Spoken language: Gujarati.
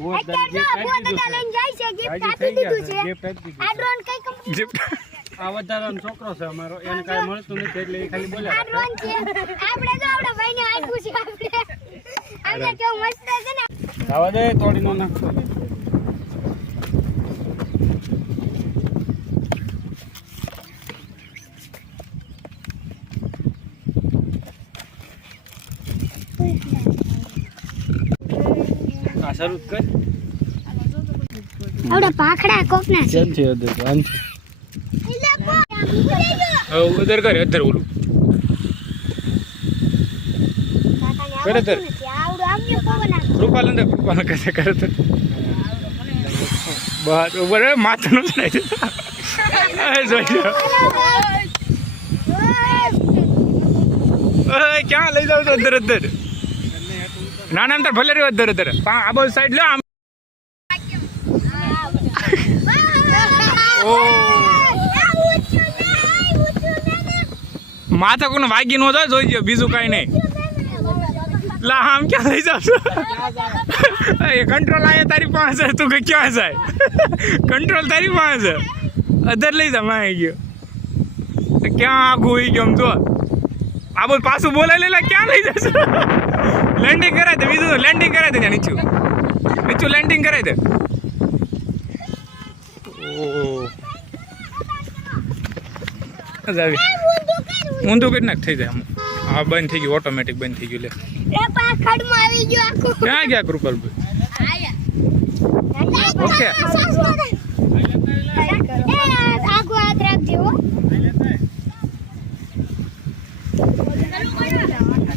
આ ડ્રોન કઈ કંપની ગિફ્ટ આ વધારાનો છોકરો છે અમારો એને કાંઈ મળતું નથી એટલે એ ખાલી આ ડ્રોન છે. આપણે તો આપણા ભાઈને આપ્યું છે આપણે. આપણે કેવું મસ્ત છે ને. આવા દે તોડી નો નાખતો. આ શરૂ કર. આપણા પાખડા કોકના છે. કેમ છે અધર આમ હવે ઉધર કરે અધર ઓલું. કરે. આવડું કૃપાલ અંદર કૃપાલ કરે કરે ઉપર માથાનું જ નહીં ક્યાં લઈ જાવ છો અધર અધર ના અંતર ભલે રહ્યો અધર ધરે. આ બાજુ સાઈડ લો આમ. ઓ. માથા કોને વાગી નો જાય જોઈ ગયો બીજું કઈ નહીં. લા આમ ક્યાં લઈ જશો એ કંટ્રોલ આયા તારી પાસે તું કે ક્યાં જાય? કંટ્રોલ તારી પાસે. અધર લઈ જા માં આવી ગયો. ક્યાં આગું હોઈ ગયો આમ જો. આ બોલ પાછું બોલાય લેલા ક્યાં લઈ જશે? લેન્ડિંગ કરાય દે બીજું લેન્ડિંગ કરાય દે ત્યાં નીચું. નીચું લેન્ડિંગ કરાય દે. આવી. ઊંધું કરી નાખ થઈ જાય આમ. હા બંધ થઈ ગયું ઓટોમેટિક બંધ થઈ ગયું લે. ક્યાં ગયા કૃપાલભાઈ? ઓકે.